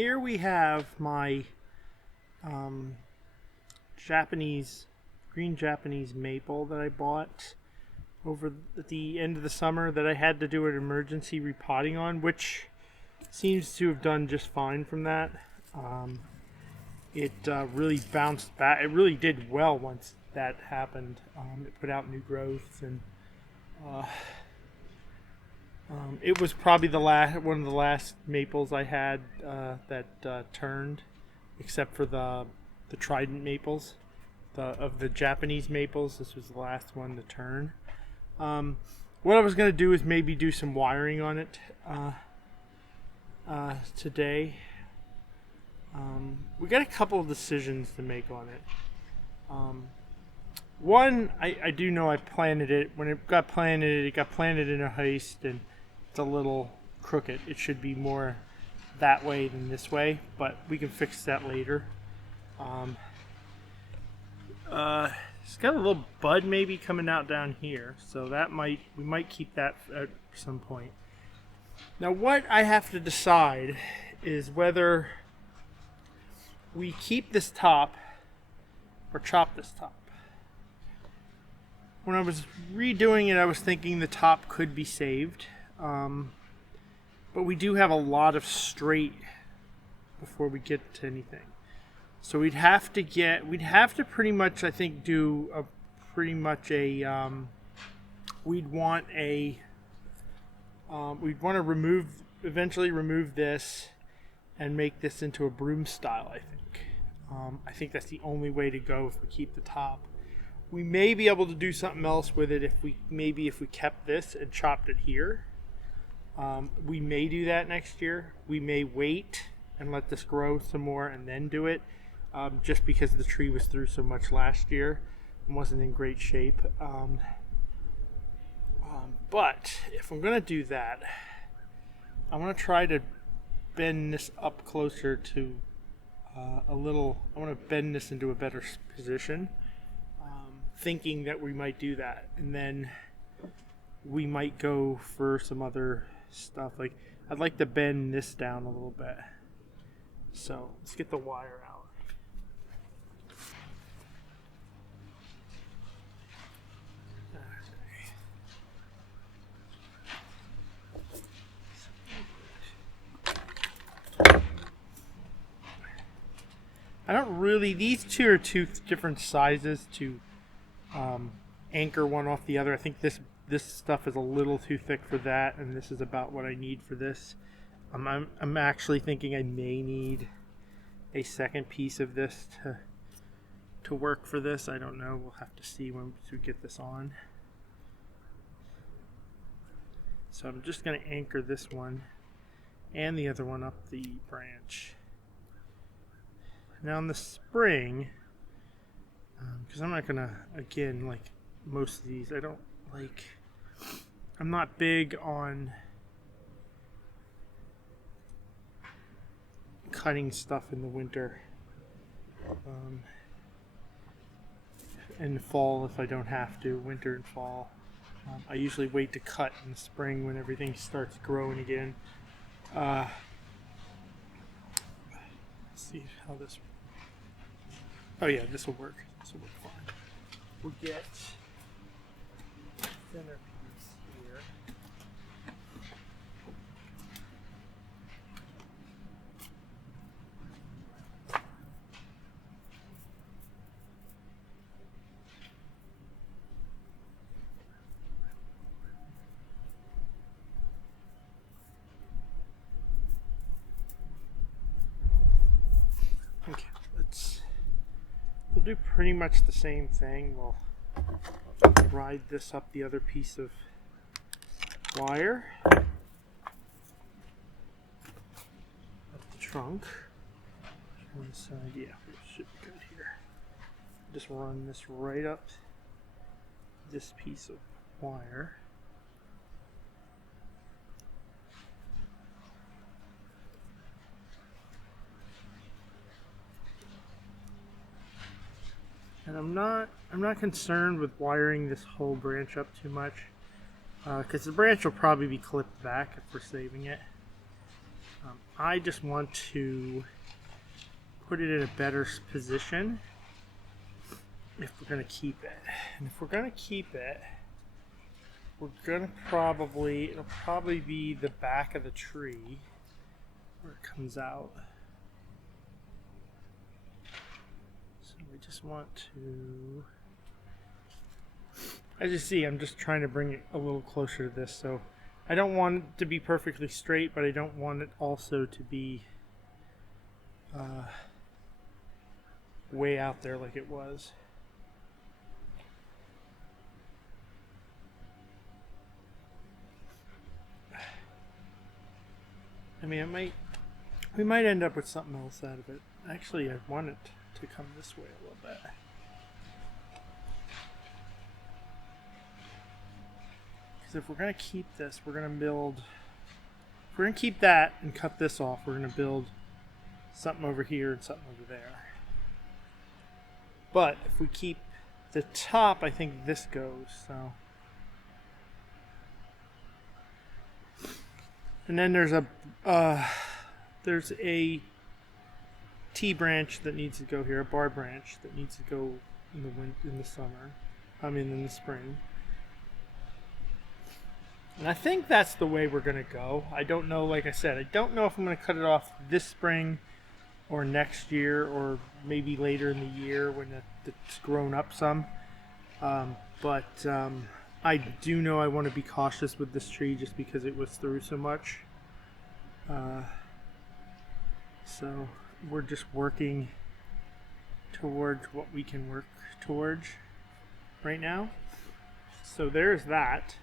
here we have my green Japanese maple that I bought over at the end of the summer that I had to do an emergency repotting on, which seems to have done just fine from that. It really bounced back. It really did well once that happened. It put out new growths, and it was probably one of the last maples I had that turned, except for the trident maples. Of the Japanese maples, this was the last one to turn. What I was going to do is maybe do some wiring on it today. We got a couple of decisions to make on it. One, I do know I planted it. When it got planted in a heist, and it's a little crooked. It should be more that way than this way, but we can fix that later. It's got a little bud maybe coming out down here, so we might keep that at some point. Now what I have to decide is whether we keep this top or chop this top. When I was redoing it, I was thinking the top could be saved, but we do have a lot of straight before we get to anything. So we'd have to pretty much, I think, we'd want to eventually remove this and make this into a broom style, I think. I think that's the only way to go if we keep the top. We may be able to do something else with it if we kept this and chopped it here. We may do that next year. We may wait and let this grow some more and then do it. Just because the tree was through so much last year and wasn't in great shape. But if I'm going to do that, I want to try to bend this up closer to I want to bend this into a better position, thinking that we might do that. And then we might go for some other stuff. Like, I'd like to bend this down a little bit. So let's get the wire out. These two are two different sizes to anchor one off the other. I think this stuff is a little too thick for that, and this is about what I need for this. I'm actually thinking I may need a second piece of this to work for this. I don't know. We'll have to see once we get this on. So I'm just going to anchor this one and the other one up the branch. Now in the spring, because I'm not going to, again, like most of these, I'm not big on cutting stuff in the winter. In the fall if I don't have to, winter and fall. I usually wait to cut in the spring when everything starts growing again. Let's see how this. Oh yeah, this will work. This will work fine. We'll get thinner piece here. Okay, we'll do pretty much the same thing. We'll ride this up the other piece of wire up the trunk on the side. Yeah, it should be good here. Just run this right up this piece of wire. And I'm not concerned with wiring this whole branch up too much, because the branch will probably be clipped back if we're saving it. I just want to put it in a better position if we're going to keep it. And if we're going to keep it, we're going to it'll probably be the back of the tree where it comes out. So we just want to, as you see, I'm just trying to bring it a little closer to this. So I don't want it to be perfectly straight, but I don't want it also to be way out there like it was. I mean, we might end up with something else out of it. Actually, I want it to come this way a little bit. Because if we're going to keep this, we're going to keep that and cut this off, we're going to build something over here and something over there. But if we keep the top, I think this goes, so. And then there's a T branch that needs to go here, a bar branch that needs to go in the summer. I mean in the spring. And I think that's the way we're gonna go. I don't know, like I said, I don't know if I'm gonna cut it off this spring or next year or maybe later in the year when it's grown up some. But I do know I want to be cautious with this tree just because it was through so much. So we're just working towards what we can work towards right now. So there's that.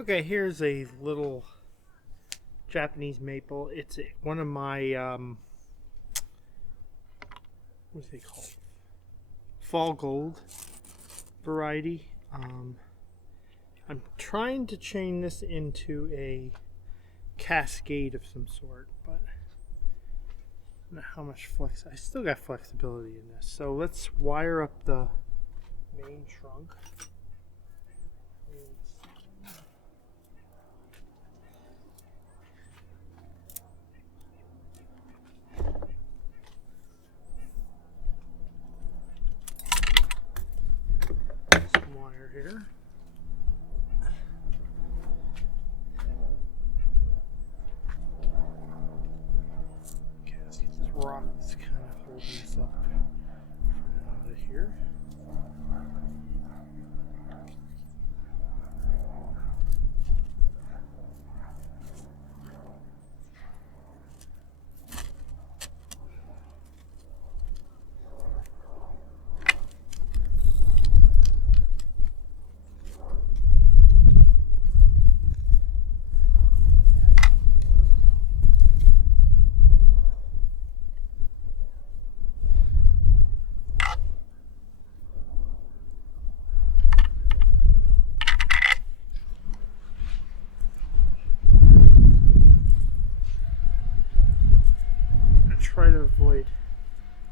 Okay, here's a little Japanese maple. It's one of my what do they call it? Fall Gold variety. I'm trying to chain this into a cascade of some sort, but I don't know how much flex. I still got flexibility in this. So let's wire up the main trunk. Some wire here. Okay, let's get this rock that's kind of holding this up out of here. Try to avoid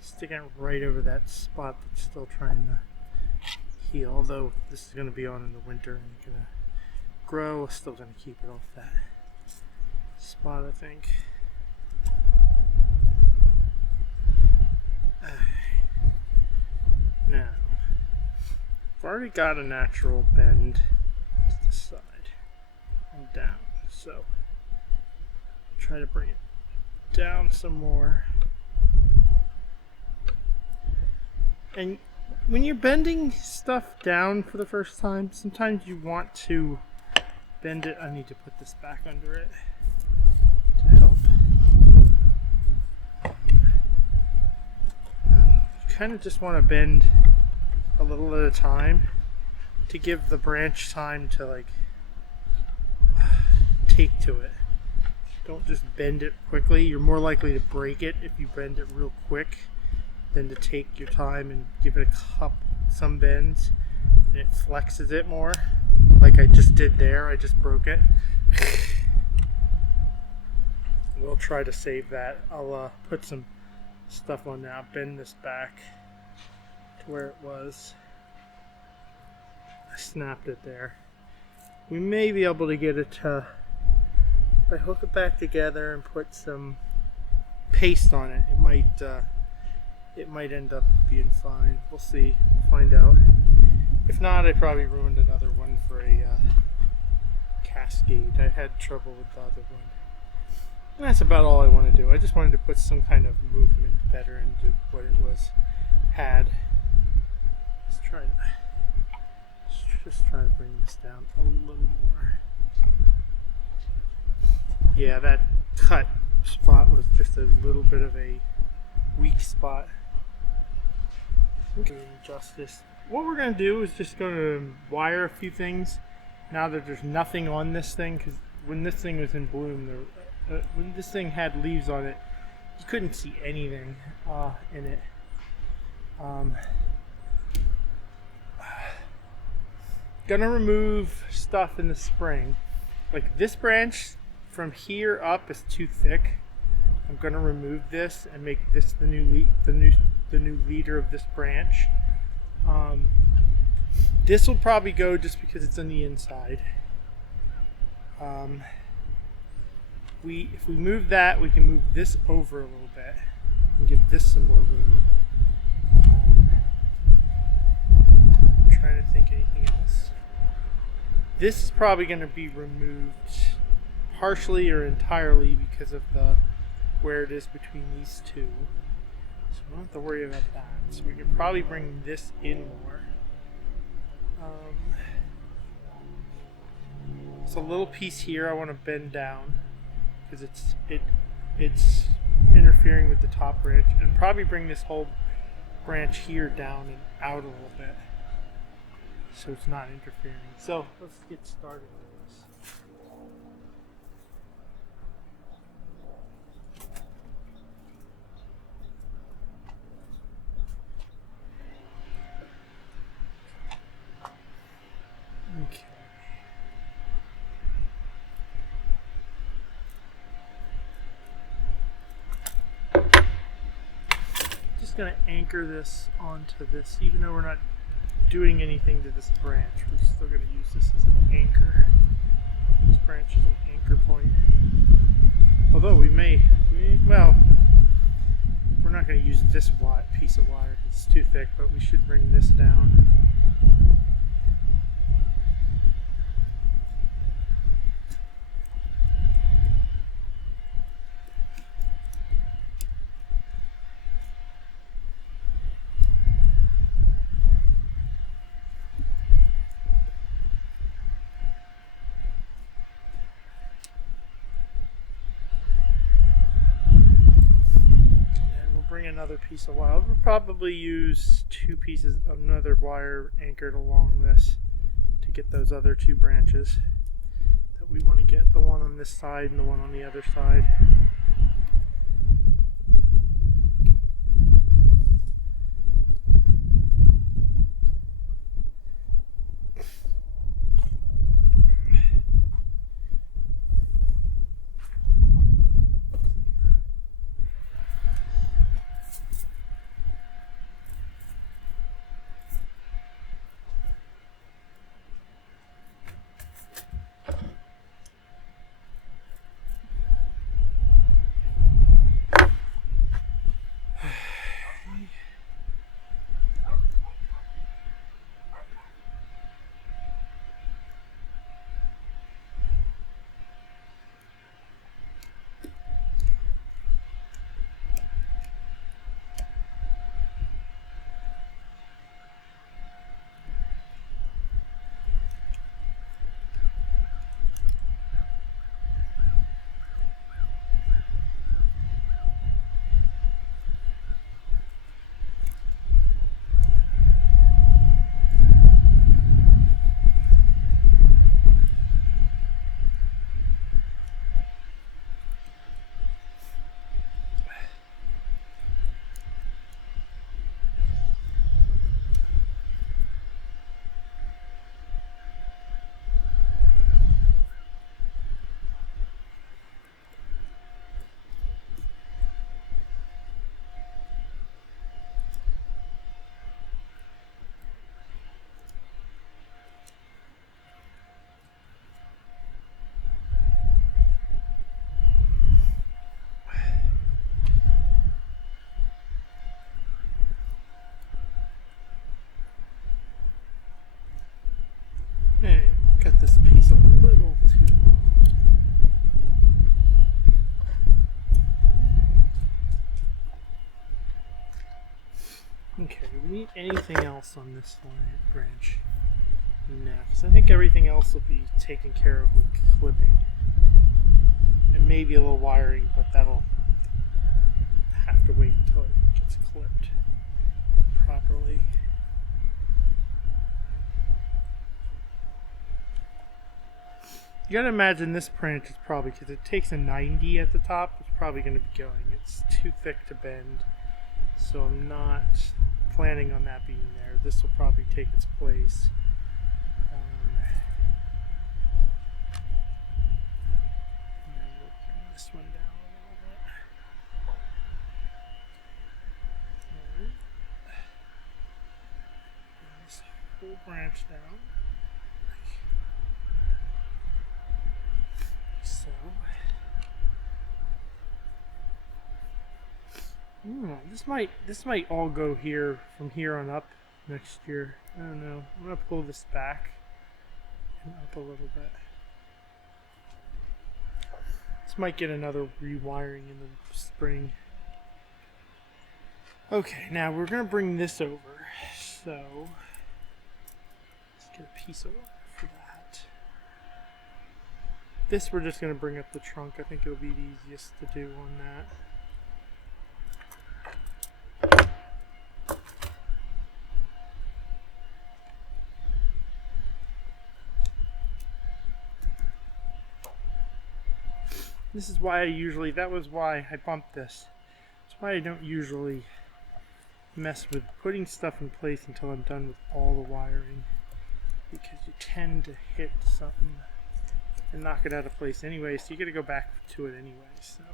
sticking it right over that spot that's still trying to heal, although this is going to be on in the winter and it's going to grow. Still going to keep it off that spot, I think. Now, I've already got a natural bend to the side and down, so try to bring it down some more. And when you're bending stuff down for the first time, sometimes you want to bend it. I need to put this back under it to help. You kind of just want to bend a little at a time to give the branch time to like take to it. Don't just bend it quickly. You're more likely to break it if you bend it real quick than to take your time and give it some bends and it flexes it more, like I just did there. I just broke it. We'll try to save that. I'll put some stuff on now, bend this back to where it was. I snapped it there. we may be able to get it to, if I hook it back together and put some paste on it, it might end up being fine. We'll see. We'll find out. If not, I probably ruined another one for a cascade. I had trouble with the other one. And that's about all I want to do. I just wanted to put some kind of movement better into what it had. Let's try to just try to bring this down a little more. Yeah, that cut spot was just a little bit of a weak spot. Okay, adjust this. What we're going to do is just going to wire a few things now that there's nothing on this thing, because when this thing was in bloom, when this thing had leaves on it, you couldn't see anything in it. Gonna remove stuff in the spring. Like this branch from here up is too thick. I'm gonna remove this and make this the new leader of this branch. This will probably go just because it's on the inside. If we move that, we can move this over a little bit and give this some more room. I'm trying to think anything else. This is probably going to be removed partially or entirely because of where it is between these two. So we don't have to worry about that. So we could probably bring this in more. It's a little piece here I want to bend down because it's interfering with the top branch, and probably bring this whole branch here down and out a little bit so it's not interfering. So let's get started with this. Okay. Just going to anchor this onto this, even though we're not doing anything to this branch. We're still going to use this as an anchor. This branch is an anchor point. Although we're not going to use this piece of wire because it's too thick, but we should bring this down. Another piece of wire. We'll probably use another wire anchored along this to get those other two branches that we want to get, the one on this side and the one on the other side. little too long. Okay, do we need anything else on this branch? No, because I think everything else will be taken care of with clipping. And maybe a little wiring, but that'll have to wait until it gets clipped properly. You gotta imagine this branch is probably, because it takes a 90 at the top, it's probably going to be going. It's too thick to bend, so I'm not planning on that being there. This will probably take its place. And then we'll bring this one down a little bit. Alright. Bring this whole branch down. So, this might all go here from here on up next year. I don't know. I'm gonna pull this back and up a little bit. This might get another rewiring in the spring. Okay, now we're gonna bring this over. So let's get a piece over for that. This we're just going to bring up the trunk. I think it'll be the easiest to do on that. This is why that was why I bumped this. That's why I don't usually mess with putting stuff in place until I'm done with all the wiring. Because you tend to hit something and knock it out of place anyway, so you got to go back to it anyway. So.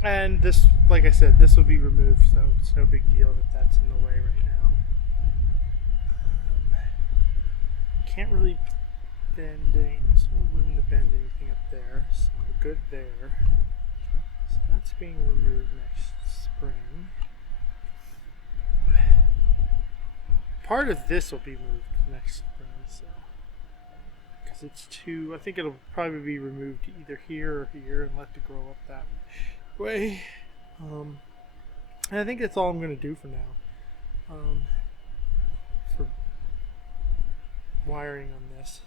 And this, like I said, this will be removed, so it's no big deal that that's in the way right now. Can't really bend any, there's no room to bend anything up there, so we're good there. So that's being removed next spring. Part of this will be moved next spring, so. Because it's too, I think it'll probably be removed either here or here and let it grow up that way. And I think that's all I'm going to do for now. For wiring on this.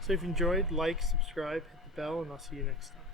So if you enjoyed, like, subscribe, hit the bell, and I'll see you next time.